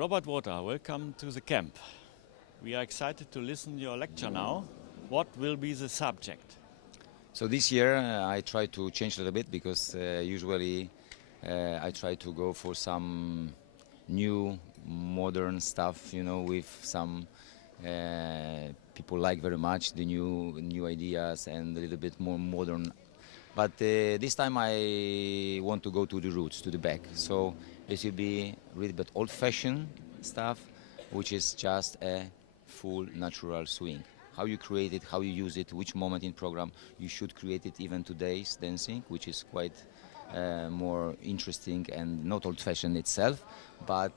Robert Wota, welcome to the camp. We are excited to listen to your lecture now. What will be the subject? So this year I try to change a little bit because usually I try to go for some new modern stuff, you know, with some people like very much the new ideas and a little bit more modern. But this time I want to go to the roots, to the back. So this will be a little bit old-fashioned stuff, which is just a full natural swing. How you create it, how you use it, which moment in program you should create it, even today's dancing, which is quite more interesting and not old-fashioned itself. But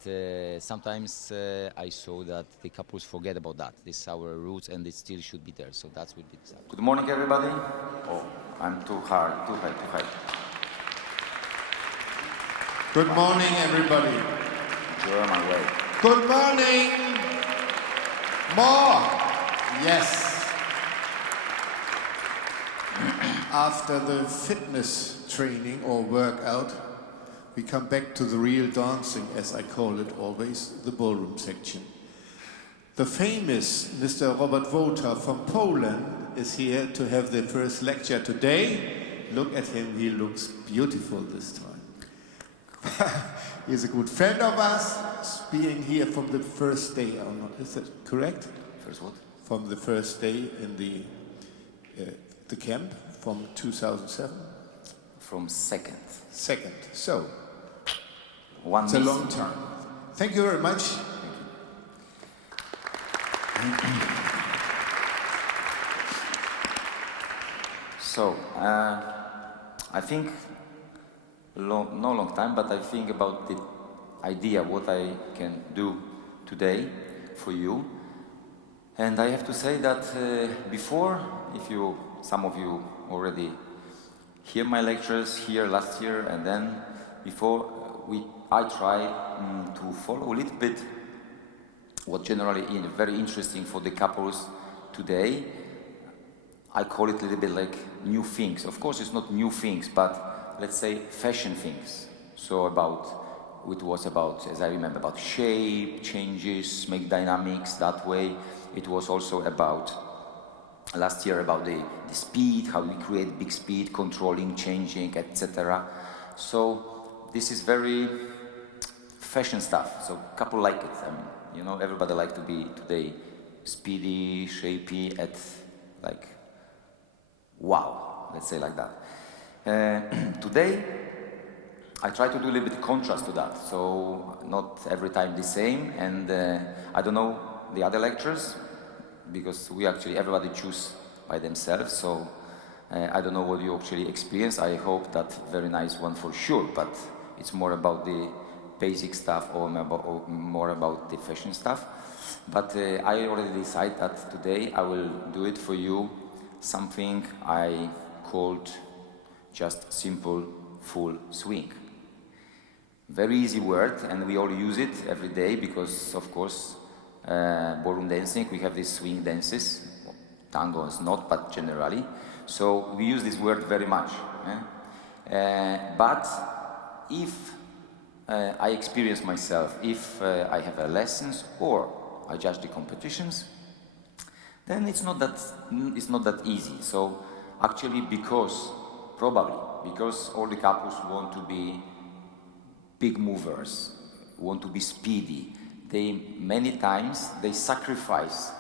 sometimes I saw that the couples forget about that. This is our roots and it still should be there. So that's what it is. Good morning, everybody. Oh, I'm too high. Good morning, everybody. German way. Good morning. More. Yes. After the fitness training or workout, we come back to the real dancing, as I call it always, the ballroom section. The famous Mr. Robert Wota from Poland is here to have the first lecture today. Look at him, he looks beautiful this time. He's a good friend of us, being here from the first day. Is that correct? First what? From the first day in the camp from 2007? From second. Second. So, it's a long time. Thank you very much. So, I think, no long time, but I think about the idea what I can do today for you. And I have to say that before, some of you already hear my lectures here last year, and then before I try to follow a little bit what generally is very interesting for the couples today. I call it a little bit like new things. Of course, it's not new things, but let's say fashion things. So it was about, as I remember, about shape, changes, make dynamics that way. It was also about, last year, about the speed, how we create big speed, controlling, changing, etc. So this is very fashion stuff. So couple like it. I mean, you know, everybody like to be today speedy, shapy, at like, wow, let's say like that. Today, I try to do a little bit of contrast to that, so not every time the same, and I don't know the other lectures, because everybody choose by themselves, so I don't know what you actually experience. I hope that very nice one for sure, but it's more about the basic stuff or more about the fashion stuff. But I already decided that today I will do it for you, something I called just simple full swing. Very easy word, and we all use it every day because, of course, ballroom dancing, we have these swing dances. Tango is not, but generally. So we use this word very much. But if I experience myself, if I have lessons or I judge the competitions, then it's not that easy. So actually, probably because all the couples want to be big movers, want to be speedy, many times they sacrifice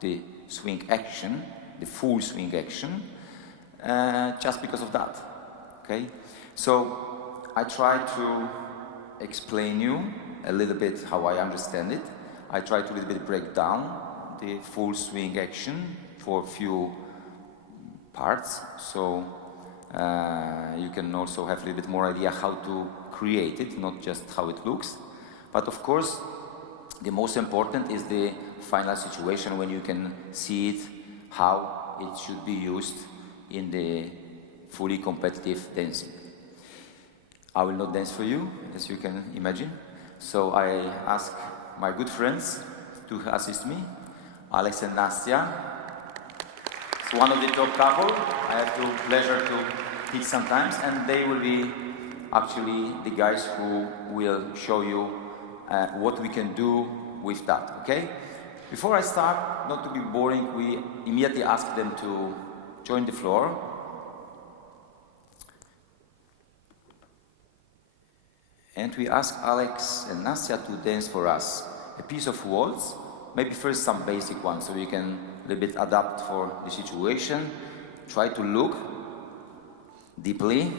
the swing action, the full swing action, just because of that. Okay? So I try to explain you a little bit how I understand it. I try to a little bit break down the full swing action for a few parts, so you can also have a little bit more idea how to create it, not just how it looks. But of course, the most important is the final situation when you can see it, how it should be used in the fully competitive dancing. I will not dance for you, as you can imagine. So I ask my good friends to assist me, Alex and Nastya. It's one of the top couple. I have the pleasure to teach sometimes, and they will be actually the guys who will show you what we can do with that, okay? Before I start, not to be boring, we immediately ask them to join the floor. And we ask Alex and Nastia to dance for us a piece of waltz, maybe first some basic ones, so we can a little bit adapt for the situation. Try to look deeply.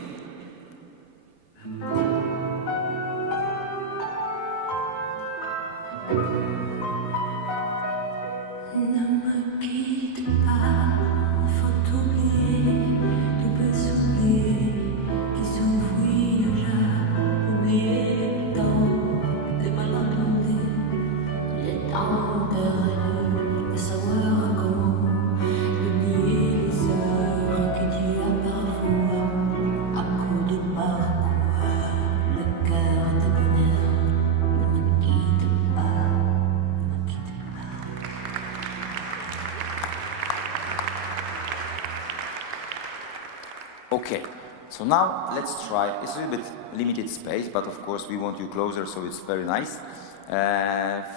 Okay, so now let's try. It's a little bit limited space, but of course we want you closer, so it's very nice.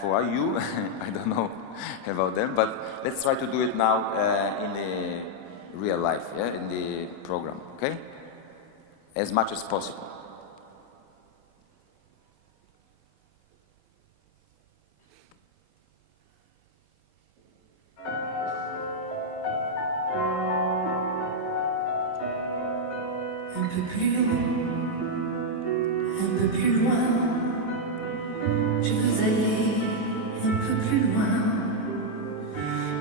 For you, I don't know about them, but let's try to do it now in the real life, yeah, in the program, okay? As much as possible. Un peu plus haut, un peu plus loin, je veux aller un peu plus loin,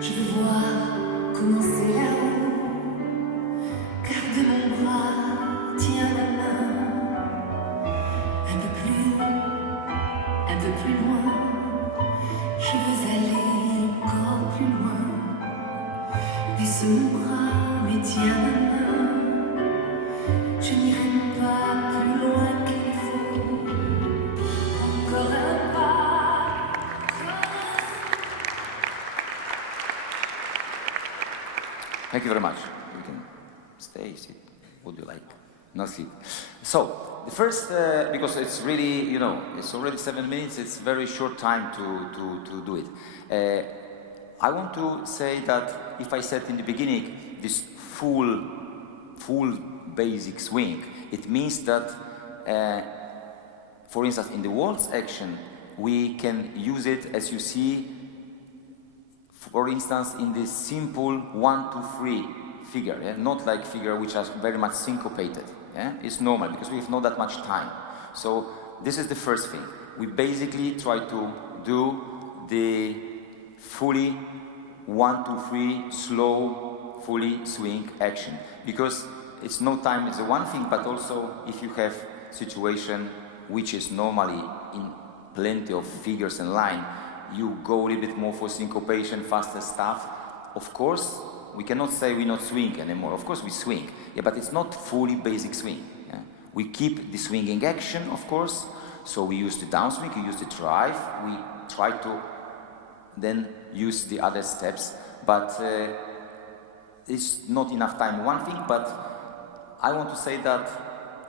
je veux voir commencer là-haut, garde mon bras, tiens la main, un peu plus haut, un peu plus loin, je veux aller encore plus loin, laisse mon bras, mais tiens la main. Je n'irai pas plus loin qu'il faut. Encore un pas. Thank you very much. You can stay, sit. What do you like? No sit. So, the first, because it's really, you know, it's already 7 minutes, it's very short time to do it. I want to say that if I said in the beginning, this full basic swing, it means that, for instance, in the waltz action, we can use it as you see, for instance, in this simple 1, 2, 3 figure, yeah? Not like figure which are very much syncopated. Yeah? It's normal because we have not that much time. So this is the first thing. We basically try to do the fully 1, 2, 3 slow, fully swing action, because it's no time, it's the one thing, but also if you have situation which is normally in plenty of figures and line, you go a little bit more for syncopation, faster stuff. Of course, we cannot say we not swing anymore. Of course we swing, yeah, but it's not fully basic swing. Yeah? We keep the swinging action, of course, so we use the downswing, we use the drive, we try to then use the other steps, but it's not enough time, one thing, but I want to say that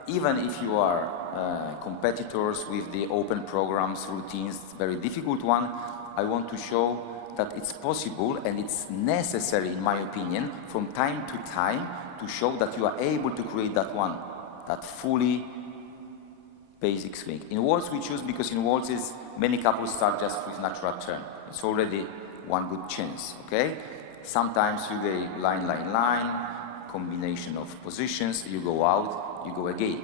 even if you are competitors with the open programs, routines, very difficult one, I want to show that it's possible and it's necessary, in my opinion, from time to time to show that you are able to create that one, that fully basic swing. In waltz we choose because in waltzes many couples start just with natural turn. It's already one good chance, okay? Sometimes you go line, line, line, combination of positions, you go out, you go again.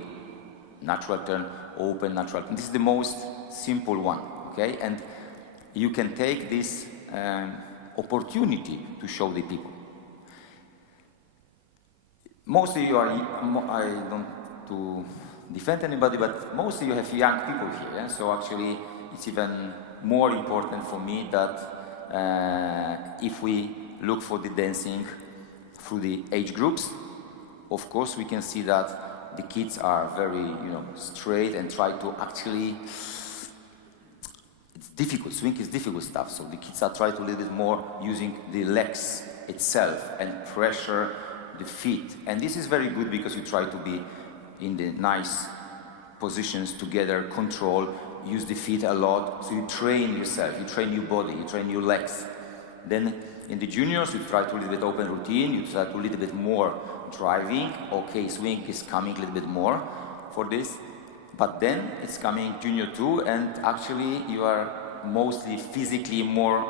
Natural turn, open, natural turn. This is the most simple one, okay? And you can take this opportunity to show the people. Mostly you are, I don't to defend anybody, but mostly you have young people here, yeah? So actually it's even more important for me that if we look for the dancing through the age groups, of course we can see that the kids are very, you know, straight and try to actually, it's difficult, swing is difficult stuff, so the kids are trying to a little bit more using the legs itself and pressure the feet. And this is very good because you try to be in the nice positions together, control. use the feet a lot, so you train yourself, you train your body, you train your legs. Then in the juniors, you try to a little bit open routine, you try to a little bit more driving. Okay, swing is coming a little bit more for this, but then it's coming junior 2, and actually you are mostly physically more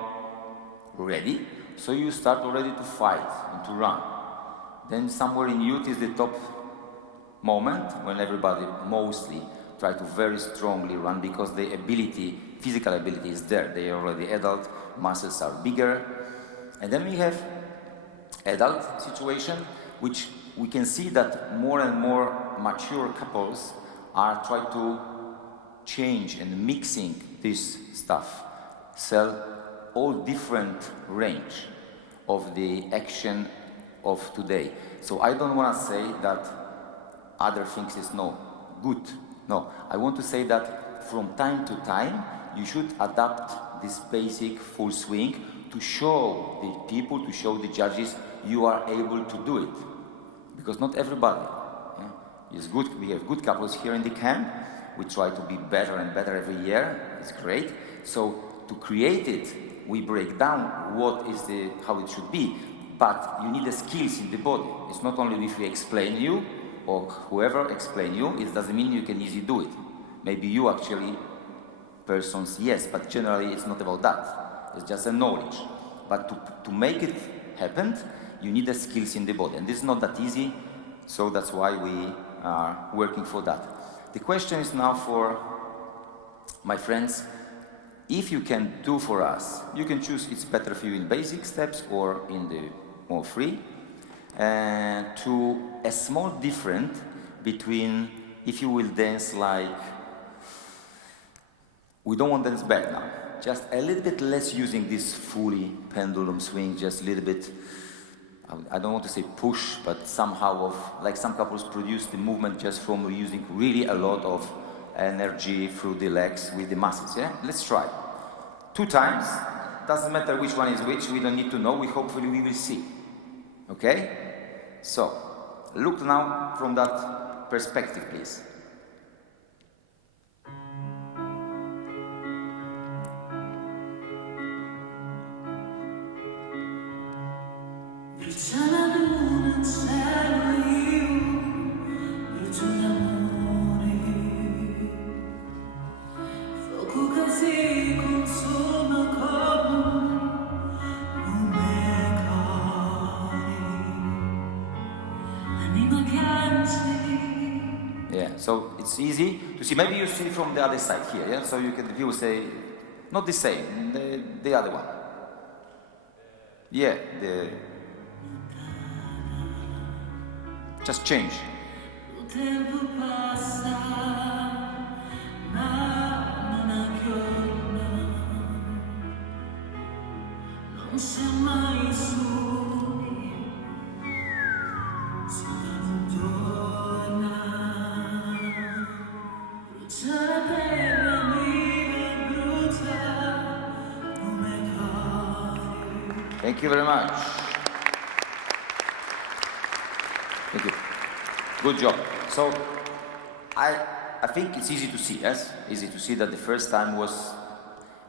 ready, so you start already to fight and to run. Then somewhere in youth is the top moment when everybody mostly try to very strongly run, because the ability, physical ability is there. They are already adult, muscles are bigger. And then we have adult situation, which we can see that more and more mature couples are trying to change and mixing this stuff, sell all different range of the action of today. So I don't want to say that other things is no good. No, I want to say that from time to time you should adapt this basic full swing to show the people, to show the judges you are able to do it. Because not everybody is good. We have good couples here in the camp. We try to be better and better every year. It's great. So to create it, we break down what is how it should be. But you need the skills in the body. It's not only if we explain you, or whoever explain you, it doesn't mean you can easily do it. Maybe you actually, persons, yes, but generally it's not about that. It's just a knowledge. But to make it happen, you need the skills in the body. And this is not that easy, so that's why we are working for that. The question is now for my friends, if you can do for us, you can choose it's better for you in basic steps or in the more free, to a small difference between if you will dance like, we don't want to dance back now, just a little bit less using this fully pendulum swing, just a little bit, I don't want to say push, but somehow of, like some couples produce the movement just from using really a lot of energy through the legs with the muscles, yeah? Let's try. 2 times, doesn't matter which one is which, we don't need to know, hopefully we will see. Okay? So, look now from that perspective, please. Yeah, so it's easy to see. Maybe you see from the other side here, yeah? So you will say, not the same, the other one. Yeah, just change. Thank you very much. Thank you. Good job. So, I think it's easy to see, yes? Easy to see that the first time was,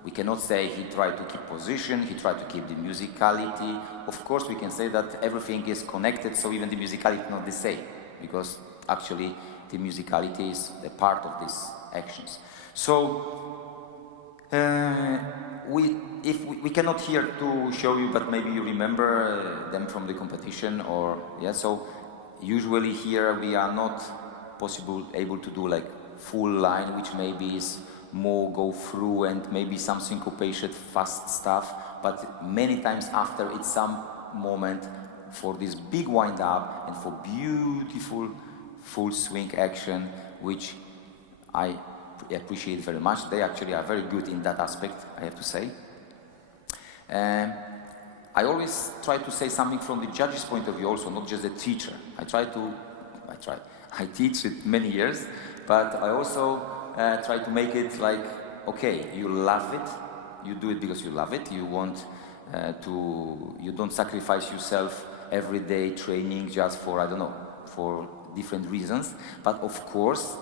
we cannot say he tried to keep position, he tried to keep the musicality. Of course, we can say that everything is connected, so even the musicality is not the same, because actually the musicality is a part of these actions. So, we cannot here to show you, but maybe you remember them from the competition, or yeah. So usually here we are not able to do like full line, which maybe is more go through and maybe some syncopation, fast stuff. But many times after, it's some moment for this big wind up and for beautiful full swing action, which I appreciate very much. They actually are very good in that aspect, I have to say. I always try to say something from the judge's point of view also, not just the teacher. I teach it many years, but I also try to make it like, okay, you love it, you do it because you love it, you want you don't sacrifice yourself every day training just for, I don't know, for different reasons, but of course,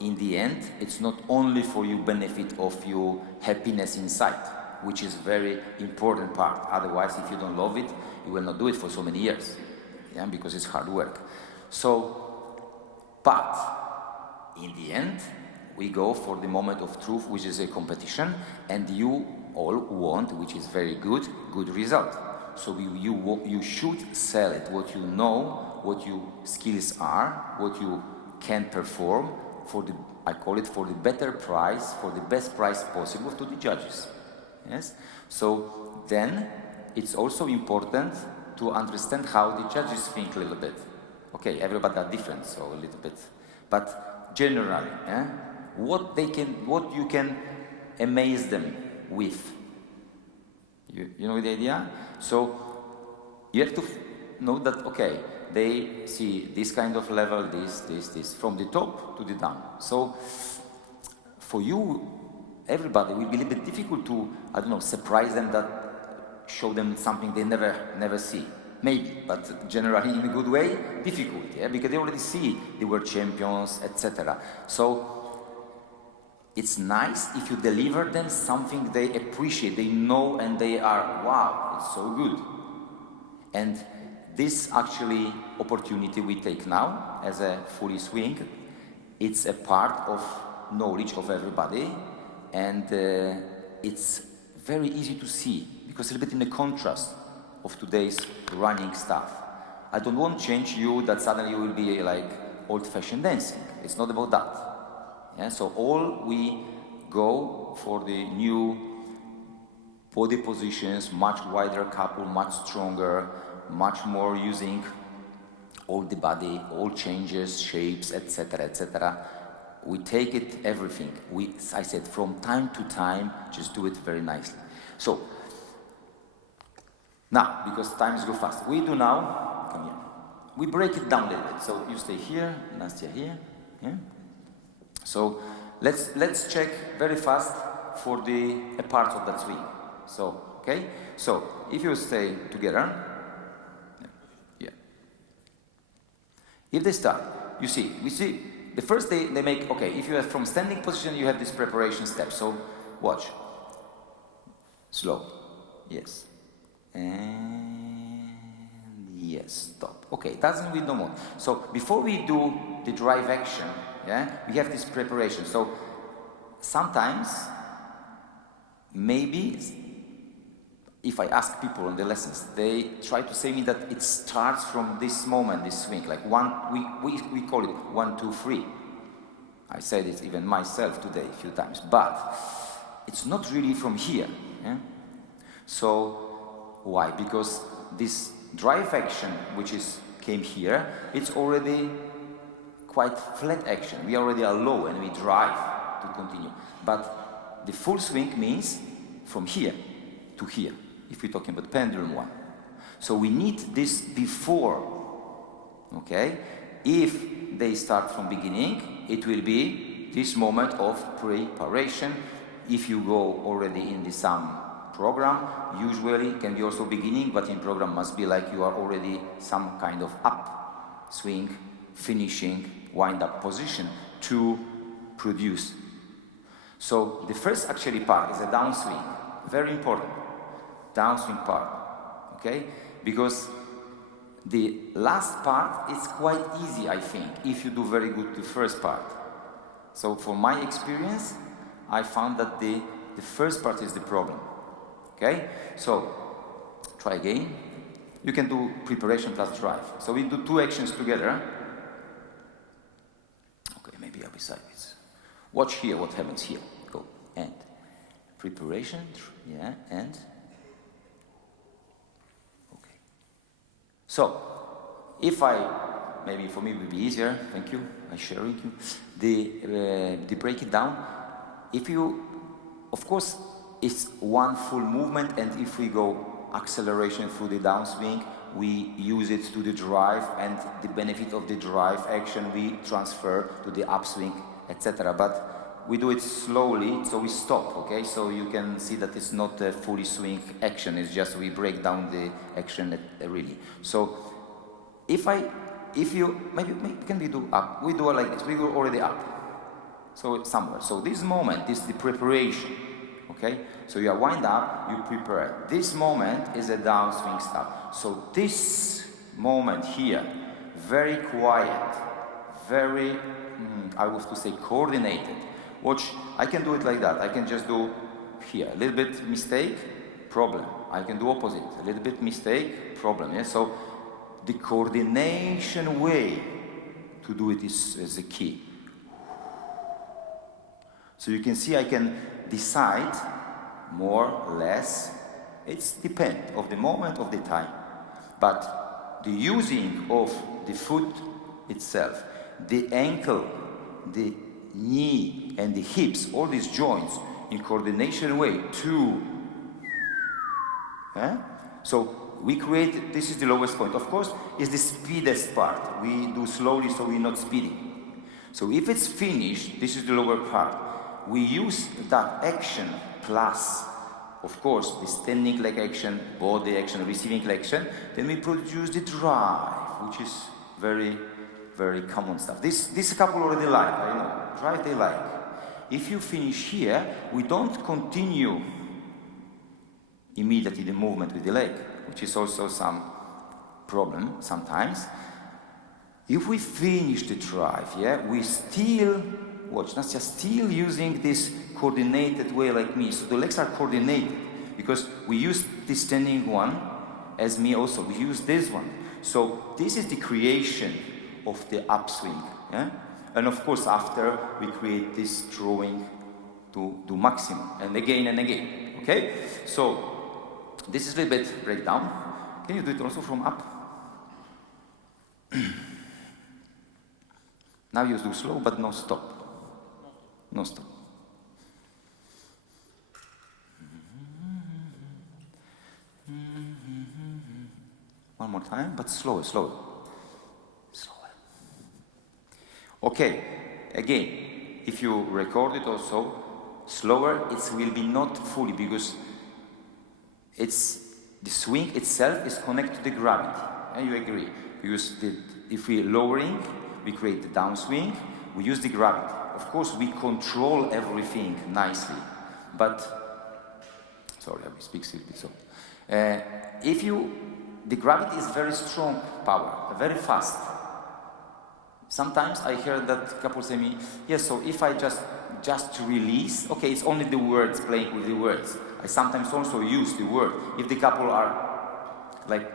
in the end, it's not only for you benefit of your happiness inside, which is very important part. Otherwise, if you don't love it, you will not do it for so many years, yeah, because it's hard work. So, but in the end, we go for the moment of truth, which is a competition, and you all want, which is very good result. So you should sell it, what you know, what your skills are, what you can perform for the, I call it, for the better price, for the best price possible to the judges. Yes. So then it's also important to understand how the judges think a little bit. Okay, everybody are different, so a little bit, but generally, what you can amaze them with. You know the idea? So you have to know that, okay, they see this kind of level, this, from the top to the down. So for you, everybody will be a little bit difficult to, I don't know, surprise them, that show them something they never see. Maybe, but generally in a good way, difficult, yeah, because they already see the world champions, etc. So it's nice if you deliver them something they appreciate, they know, and they are, wow, it's so good. And this actually opportunity we take now as a fully swing, it's a part of knowledge of everybody, and it's very easy to see, because a little bit in the contrast of today's running stuff. I don't want to change you that suddenly you will be like old-fashioned dancing. It's not about that. Yeah, so all we go for the new body positions, much wider couple, much stronger, much more using all the body, all changes, shapes, etc., etc. We take it, everything. I said, from time to time, just do it very nicely. So, now, because times go fast, we do now, come here, we break it down a little bit. So you stay here, Nastya here, yeah? So let's check very fast for the parts of that swing. So, okay? So, if you stay together, yeah. If they start, we see, the first they make, okay, if you have from standing position, you have this preparation step. So, watch. Slow. Yes. And yes, stop. Okay, doesn't we no more. So, before we do the drive action, yeah, we have this preparation. So, sometimes, maybe, if I ask people on the lessons, they try to say me that it starts from this moment, this swing, like we call it 1, 2, 3. I said it even myself today a few times, but it's not really from here. Yeah? So why? Because this drive action, which came here, it's already quite flat action. We already are low and we drive to continue. But the full swing means from here to here, if we're talking about pendulum one. So we need this before, okay? If they start from beginning, it will be this moment of preparation. If you go already in the some program, usually can be also beginning, but in program must be like you are already some kind of up swing, finishing, wind up position to produce. So the first actually part is a downswing, very important, downswing part, okay? Because the last part is quite easy, I think, if you do very good the first part. So from my experience, I found that the first part is the problem, okay? So try again. You can do preparation plus drive. So we do two actions together. Okay, maybe I'll be sideways. Watch here what happens here. Go, and preparation, yeah, and okay. So, if maybe for me it would be easier, thank you, I'm sharing you, the break it down, if you, of course, it's one full movement, and if we go acceleration through the downswing, we use it to the drive, and the benefit of the drive action we transfer to the upswing, etc. But we do it slowly, so we stop, okay? So you can see that it's not a fully swing action, it's just we break down the action really. So if you, maybe can we do up? We do it like this, we go already up. So somewhere. So this moment is the preparation. Okay? So you are wind up, you prepare. This moment is a downswing stuff. So this moment here, very quiet, very, I was to say coordinated. Watch, I can do it like that. I can just do here, a little bit mistake, problem. I can do opposite, a little bit mistake, problem. Yeah? So the coordination way to do it is the key. So you can see I can decide more, less. It's depend of the moment, of the time. But the using of the foot itself, the ankle, the knee and the hips, all these joints in coordination way to so we create, this is the lowest point. Of course, is the speediest part. We do slowly so we're not speeding. So if it's finished, this is the lower part. We use that action plus, of course, the standing leg action, body action, receiving leg action. Then we produce the drive, which is very, very common stuff. This couple already like, I know, drive they like. If you finish here, we don't continue immediately the movement with the leg, which is also some problem sometimes. If we finish the drive, yeah, we still, watch, Nastya, still using this coordinated way like me. So the legs are coordinated because we use this standing one as me also. We use this one. So this is the creation of the upswing. Yeah? And of course, after we create this drawing to do maximum and again. Okay? So this is a little bit breakdown. Can you do it also from up? Now you do slow, but no stop. No stop. One more time, but slower. Okay, again, if you record it also, slower, it will be not fully because the swing itself is connected to the gravity. And you agree? Because if we're lowering, we create the downswing, we use the gravity. Of course, we control everything nicely, but, sorry, I speak simply so. The gravity is very strong power, very fast. Sometimes I hear that couples say me, yes, so if I just release, okay, it's only the words, playing with the words. I sometimes also use the word. If the couple are, like,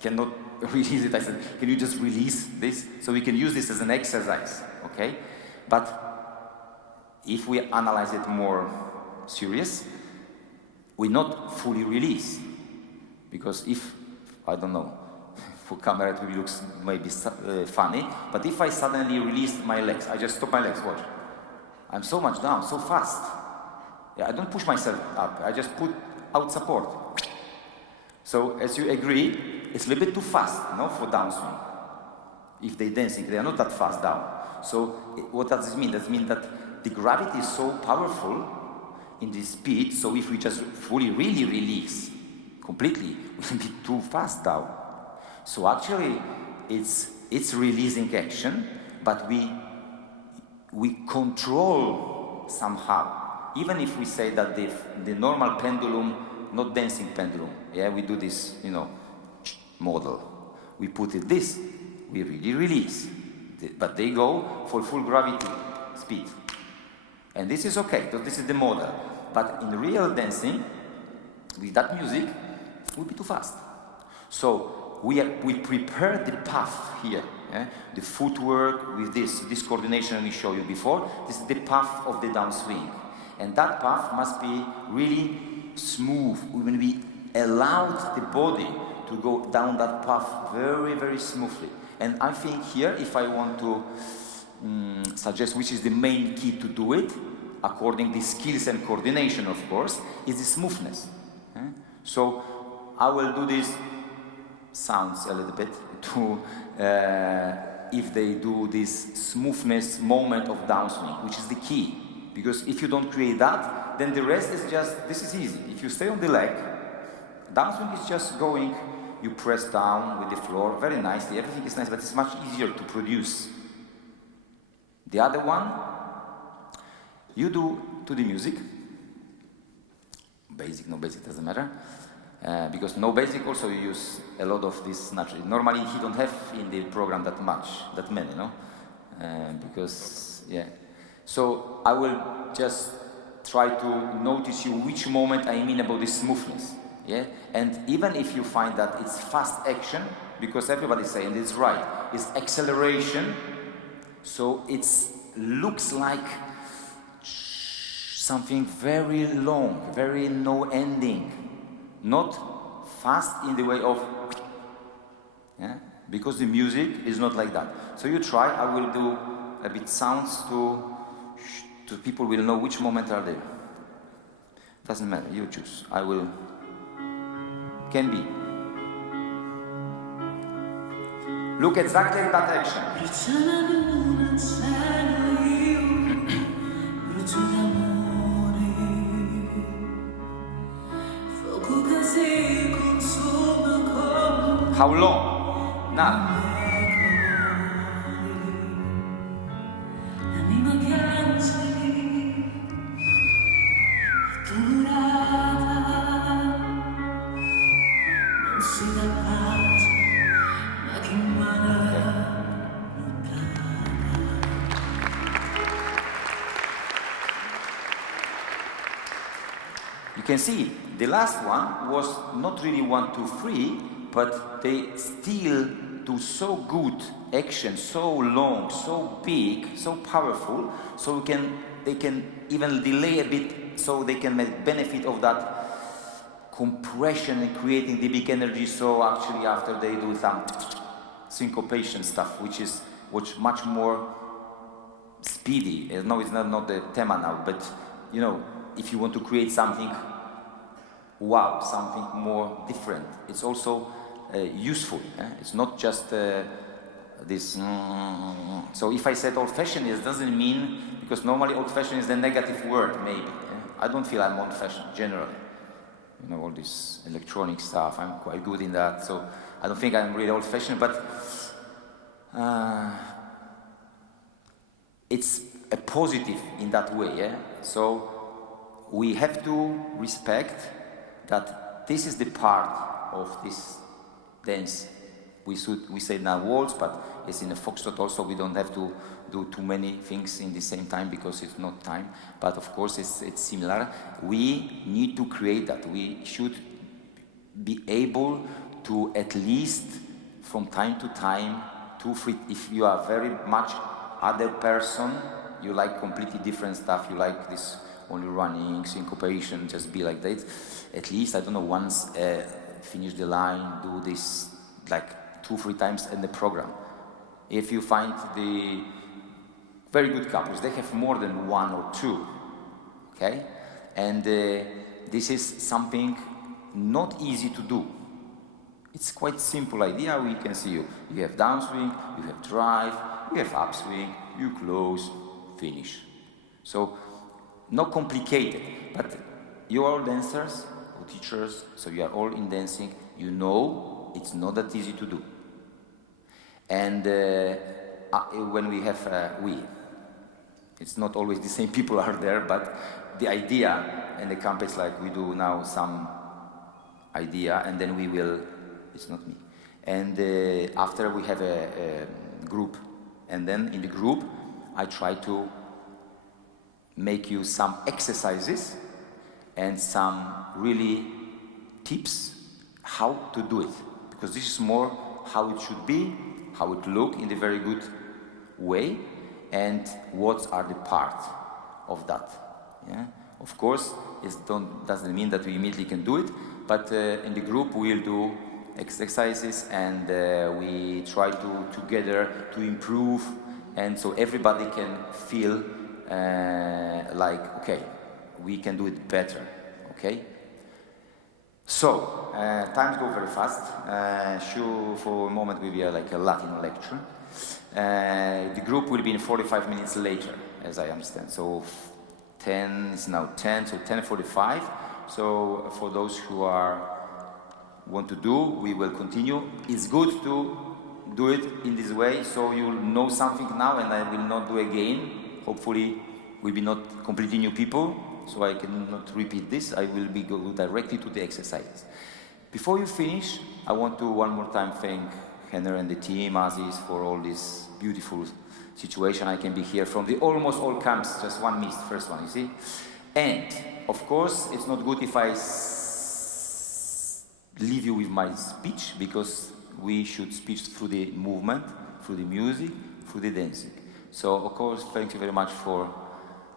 cannot release it, I said, can you just release this? So we can use this as an exercise, okay? But if we analyze it more serious, we not fully release. Because if, I don't know, for camera it will look maybe funny, but if I suddenly release my legs, I just stop my legs, watch. I'm so much down, so fast. Yeah, I don't push myself up, I just put out support. So, as you agree, it's a little bit too fast, no, for downswing. If they're dancing, they are not that fast down. So, what does this mean? That means that the gravity is so powerful in the speed, so if we just fully really release completely, we'll be too fast down. So actually, it's releasing action, but we control somehow. Even if we say that the normal pendulum, not dancing pendulum, yeah, we do this, model. We put it this, we really release, but they go for full gravity speed. And this is okay, because this is the model. But in real dancing, with that music, it will be too fast. So we prepare the path here. Yeah? The footwork with this coordination we showed you before. This is the path of the downswing. And that path must be really smooth. When we allowed the body to go down that path very, very smoothly. And I think here, if I want to suggest which is the main key to do it, according to skills and coordination, of course, is the smoothness. So I will do this sounds a little bit to if they do this smoothness moment of downswing, which is the key. Because if you don't create that, then the rest is just, this is easy. If you stay on the leg, downswing is just going, you press down with the floor very nicely, everything is nice, but it's much easier to produce. The other one, You do to the music, basic, no basic, doesn't matter, because no basic also you use a lot of this naturally. Normally he don't have in the program that many, no? Because, yeah. So I will just try to notice you which moment I mean about this smoothness, yeah? And even if you find that it's fast action, because everybody's saying it's right, it's acceleration, so it looks like something very long, very no ending, not fast in the way of, yeah? Because the music is not like that. So you try, I will do a bit sounds to people will know which moment are there. Doesn't matter, you choose. I will, can be. Look exactly at that action. How long? Now. You can see the last one was not really 1, 2, 3, but they still do so good action, so long, so big, so powerful, so they can even delay a bit, so they can make benefit of that compression and creating the big energy. So actually after they do some syncopation stuff, which is much more speedy. No, it's not the tema now, but you know, if you want to create something wow, something more different, it's also useful. It's not just this. So if I said old-fashioned, it doesn't mean, because normally old-fashioned is the negative word, maybe. I don't feel I'm old-fashioned generally. You know, all this electronic stuff, I'm quite good in that. So I don't think I'm really old-fashioned, but it's a positive in that way. Yeah? So we have to respect that this is the part of this dance. We say now waltz, but it's in a foxtrot also. We don't have to do too many things in the same time because it's not time. But of course, it's similar. We need to create that. We should be able to at least, from time to time, if you are very much other person, you like completely different stuff. You like this only running, syncopation, just be like that. At least, I don't know, once finish the line, do this like 2, 3 times in the program. If you find the very good couples, they have more than 1 or 2, okay? And this is something not easy to do. It's quite simple idea. We can see you have downswing, you have drive, you have upswing, you close, finish. So, not complicated, but you are all dancers or teachers, so you are all in dancing, you know it's not that easy to do. And when we have, it's not always the same people are there, but the idea and the camp is like we do now some idea and then we will, it's not me. And after we have a group, and then in the group I try to make you some exercises and some really tips how to do it, because this is more how it should be, how it look in the very good way, and what are the parts of that. Yeah? Of course, it doesn't mean that we immediately can do it, but in the group we'll do exercises and we try to together to improve, and so everybody can feel like, okay, we can do it better, okay? So, times go very fast. Sure, for a moment we will be like a Latin lecture. The group will be in 45 minutes later, as I understand. So, 10 is now 10, so 10:45. So, for those who want to do, we will continue. It's good to do it in this way, so you'll know something now, and I will not do again. Hopefully, will be not completely new people, so I cannot repeat this. I will be go directly to the exercises. Before you finish, I want to one more time thank Henner and the team, Aziz, for all this beautiful situation. I can be here from the almost all camps, just one missed, first one, you see? And, of course, it's not good if I leave you with my speech, because we should speak through the movement, through the music, through the dancing. So, of course, thank you very much for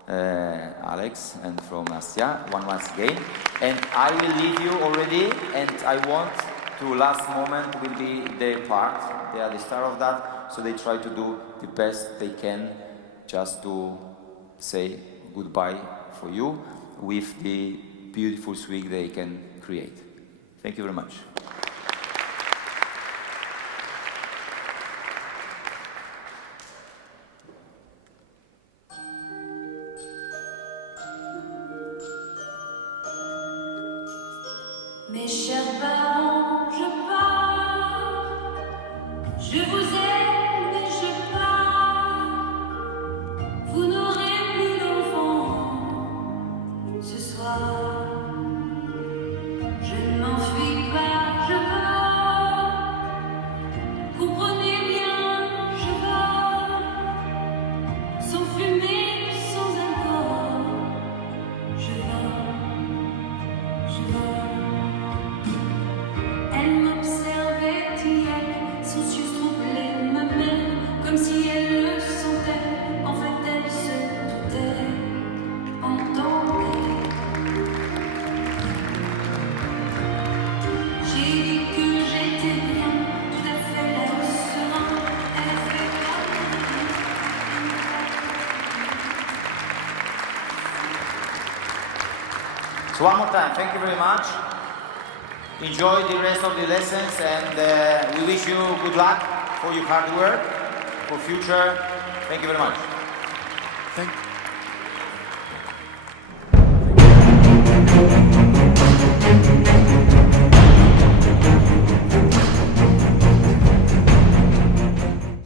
Alex and from Nastya, once again. And I will leave you already, and I want to last moment will be their part. They are the star of that, so they try to do the best they can just to say goodbye for you with the beautiful swing they can create. Thank you very much. Mes chers parents, je pars. Je vous aime et je pars. Vous n'aurez plus d'enfants ce soir. Je ne m'enfuis pas, je pars. Comprenez bien, je pars. Sans fumée, sans alcool. Je pars. Elle m'observait hier, son yeux troublés me mènent, comme si elle le sentait, en fait elle se doutait, entendait. J'ai dit que j'étais bien, tout à fait l'air serein, elle fait So one more time, thank you very much. Enjoy the rest of the lessons, and we wish you good luck for your hard work, for future. Thank you very much. Thank